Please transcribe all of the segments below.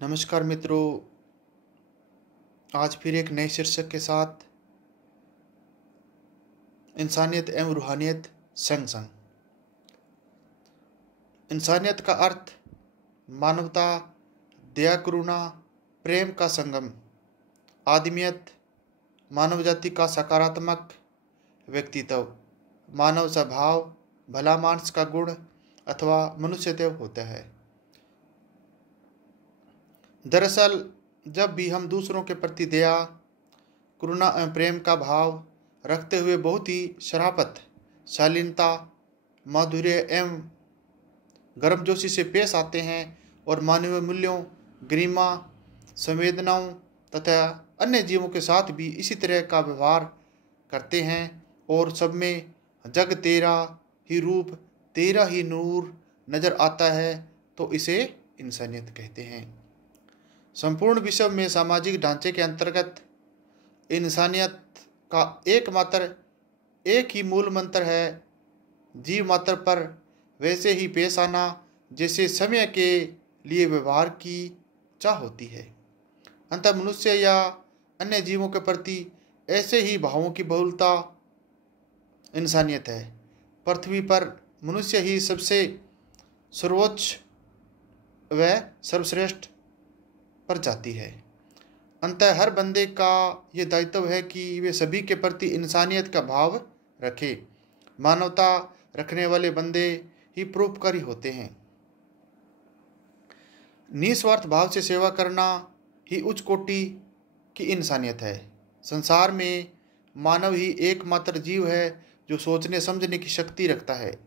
नमस्कार मित्रों, आज फिर एक नए शीर्षक के साथ इंसानियत एवं रूहानियत संग संग। इंसानियत का अर्थ मानवता, दया, करुणा, प्रेम का संगम। आदमियत मानव जाति का सकारात्मक व्यक्तित्व, मानव स्वभाव, भला मानस का गुण अथवा मनुष्यत्व होता है। दरअसल जब भी हम दूसरों के प्रति दया, करुणा एवं प्रेम का भाव रखते हुए बहुत ही शराफत, शालीनता, माधुर्य एवं गर्मजोशी से पेश आते हैं और मानवीय मूल्यों, गरिमा, संवेदनाओं तथा अन्य जीवों के साथ भी इसी तरह का व्यवहार करते हैं और सब में जग तेरा ही रूप, तेरा ही नूर नजर आता है, तो इसे इंसानियत कहते हैं। संपूर्ण विश्व में सामाजिक ढांचे के अंतर्गत इंसानियत का एक ही मूल मंत्र है, जीव मात्र पर वैसे ही पेश आना जैसे समय के लिए व्यवहार की चाह होती है। अंततः मनुष्य या अन्य जीवों के प्रति ऐसे ही भावों की बहुलता इंसानियत है। पृथ्वी पर मनुष्य ही सबसे सर्वोच्च व सर्वश्रेष्ठ पर जाती है। अंततः हर बंदे का ये दायित्व है कि वे सभी के प्रति इंसानियत का भाव रखे। मानवता रखने वाले बंदे ही परोपकारी होते हैं। निस्वार्थ भाव से सेवा करना ही उच्च कोटि की इंसानियत है। संसार में मानव ही एकमात्र जीव है जो सोचने समझने की शक्ति रखता है,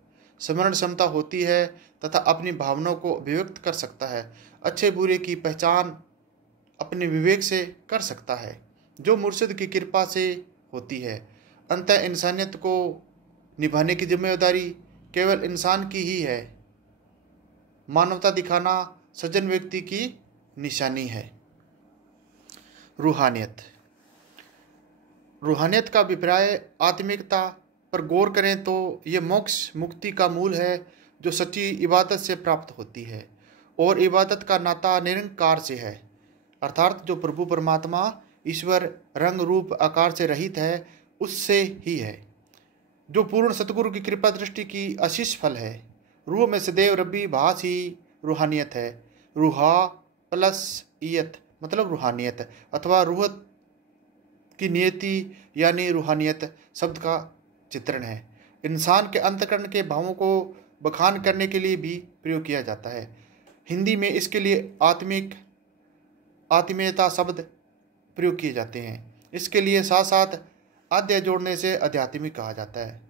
स्मरण क्षमता होती है तथा अपनी भावनाओं को अभिव्यक्त कर सकता है, अच्छे बुरे की पहचान अपने विवेक से कर सकता है, जो मुर्शिद की कृपा से होती है। अंततः इंसानियत को निभाने की जिम्मेदारी केवल इंसान की ही है। मानवता दिखाना सज्जन व्यक्ति की निशानी है। रूहानियत का अभिप्राय आत्मिकता पर गौर करें तो ये मोक्ष मुक्ति का मूल है, जो सच्ची इबादत से प्राप्त होती है और इबादत का नाता निरंकार से है, अर्थात जो प्रभु परमात्मा ईश्वर रंग रूप आकार से रहित है उससे ही है, जो पूर्ण सतगुरु की कृपा दृष्टि की आशीष फल है। रूह में सदैव रब्बी भास ही रूहानियत है। रूहा प्लस ईयत मतलब रूहानियत अथवा रूहत की नियति यानी रूहानियत शब्द का चित्रण है। इंसान के अंतःकरण के भावों को बखान करने के लिए भी प्रयोग किया जाता है। हिंदी में इसके लिए आत्मीयता शब्द प्रयोग किए जाते हैं। इसके लिए साथ साथ आद्य जोड़ने से आध्यात्मिक कहा जाता है।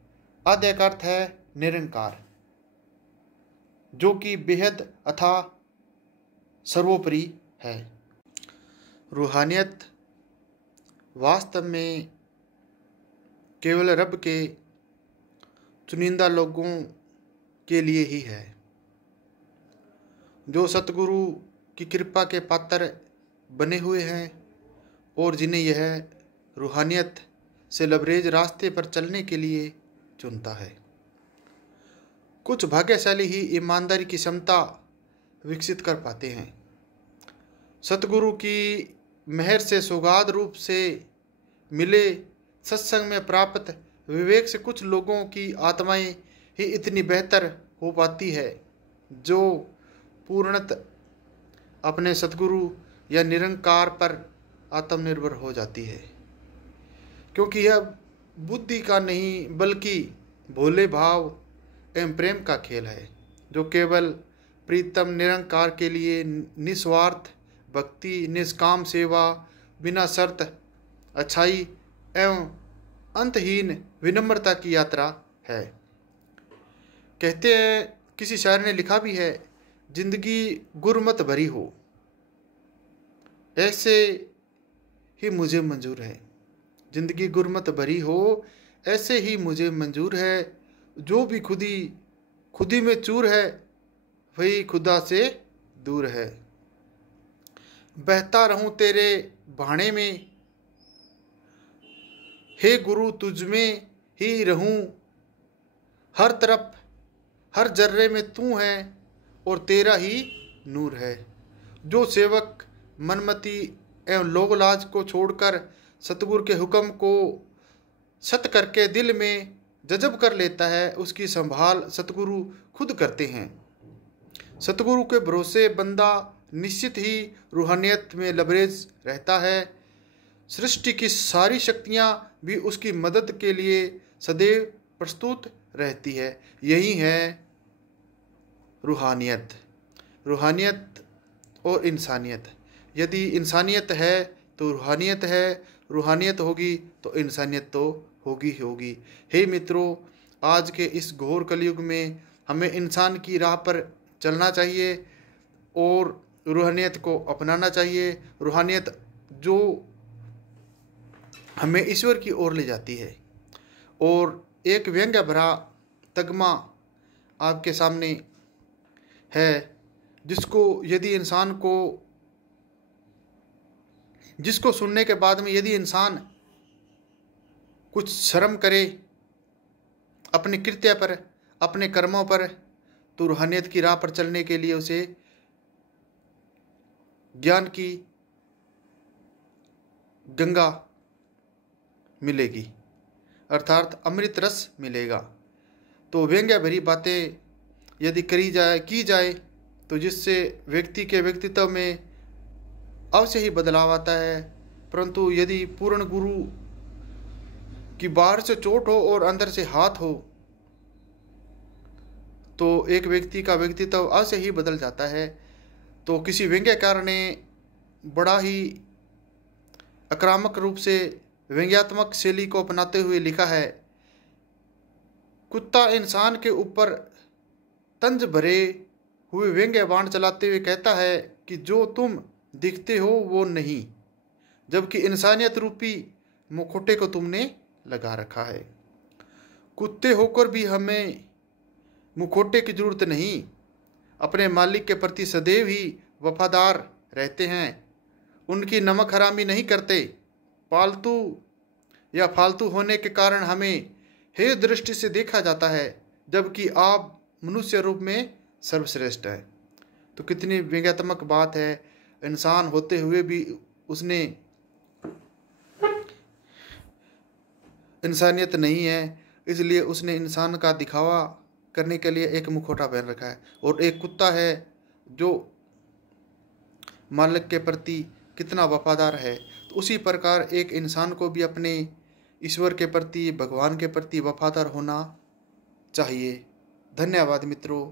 आद्य का अर्थ है निरंकार, जो कि बेहद अथा सर्वोपरि है। रूहानियत वास्तव में केवल रब के चुनिंदा लोगों के लिए ही है, जो सतगुरु की कृपा के पात्र बने हुए हैं और जिन्हें यह रूहानियत से लबरेज रास्ते पर चलने के लिए चुनता है। कुछ भाग्यशाली ही ईमानदारी की क्षमता विकसित कर पाते हैं। सतगुरु की मेहर से सौगात रूप से मिले सत्संग में प्राप्त विवेक से कुछ लोगों की आत्माएं ही इतनी बेहतर हो पाती है, जो पूर्णतः अपने सतगुरु या निरंकार पर आत्मनिर्भर हो जाती है, क्योंकि यह बुद्धि का नहीं बल्कि भोले भाव एवं प्रेम का खेल है, जो केवल प्रीतम निरंकार के लिए निस्वार्थ भक्ति, निष्काम सेवा, बिना शर्त अच्छाई एवं अंतहीन विनम्रता की यात्रा है। कहते हैं, किसी शायर ने लिखा भी है, जिंदगी गुरमत भरी हो ऐसे ही मुझे मंजूर है। जिंदगी गुरमत भरी हो ऐसे ही मुझे मंजूर है, जो भी खुदी में चूर है वही खुदा से दूर है। बहता रहूं तेरे भाणे में, हे गुरु तुझ में ही रहूं, हर तरफ हर जर्रे में तू है और तेरा ही नूर है। जो सेवक मनमति एवं लोगलाज को छोड़कर सतगुरु के हुक्म को सत करके दिल में जजब कर लेता है, उसकी संभाल सतगुरु खुद करते हैं। सतगुरु के भरोसे बंदा निश्चित ही रूहानियत में लबरेज रहता है। सृष्टि की सारी शक्तियाँ भी उसकी मदद के लिए सदैव प्रस्तुत रहती है। यही है रूहानियत। रूहानियत और इंसानियत। यदि इंसानियत है तो रूहानियत है, रूहानियत होगी तो इंसानियत तो होगी ही होगी। हे मित्रों, आज के इस घोर कलयुग में हमें इंसान की राह पर चलना चाहिए और रूहानियत को अपनाना चाहिए। रूहानियत जो हमें ईश्वर की ओर ले जाती है। और एक व्यंग्य भरा तगमा आपके सामने है, जिसको सुनने के बाद में यदि इंसान कुछ शर्म करे अपने कृत्य पर, अपने कर्मों पर, तो रूहानियत की राह पर चलने के लिए उसे ज्ञान की गंगा मिलेगी, अर्थात अमृत रस मिलेगा। तो व्यंग्य भरी बातें यदि की जाए तो जिससे व्यक्ति के व्यक्तित्व में अवश्य ही बदलाव आता है। परंतु यदि पूर्ण गुरु की बाहर से चोट हो और अंदर से हाथ हो तो एक व्यक्ति का व्यक्तित्व अवश्य ही बदल जाता है। तो किसी व्यंग्यकार ने बड़ा ही आक्रामक रूप से व्यंग्यात्मक शैली को अपनाते हुए लिखा है, कुत्ता इंसान के ऊपर तंज भरे हुए व्यंग्य बाण चलाते हुए कहता है कि जो तुम दिखते हो वो नहीं, जबकि इंसानियत रूपी मुखौटे को तुमने लगा रखा है। कुत्ते होकर भी हमें मुखौटे की जरूरत नहीं, अपने मालिक के प्रति सदैव ही वफादार रहते हैं, उनकी नमक हरामी नहीं करते। पालतू या फालतू होने के कारण हमें हेय दृष्टि से देखा जाता है, जबकि आप मनुष्य रूप में सर्वश्रेष्ठ है। तो कितनी व्यंग्यात्मक बात है। इंसान होते हुए भी उसने इंसानियत नहीं है, इसलिए उसने इंसान का दिखावा करने के लिए एक मुखौटा पहन रखा है। और एक कुत्ता है जो मालिक के प्रति कितना वफादार है। तो उसी प्रकार एक इंसान को भी अपने ईश्वर के प्रति, भगवान के प्रति वफादार होना चाहिए। धन्यवाद मित्रों।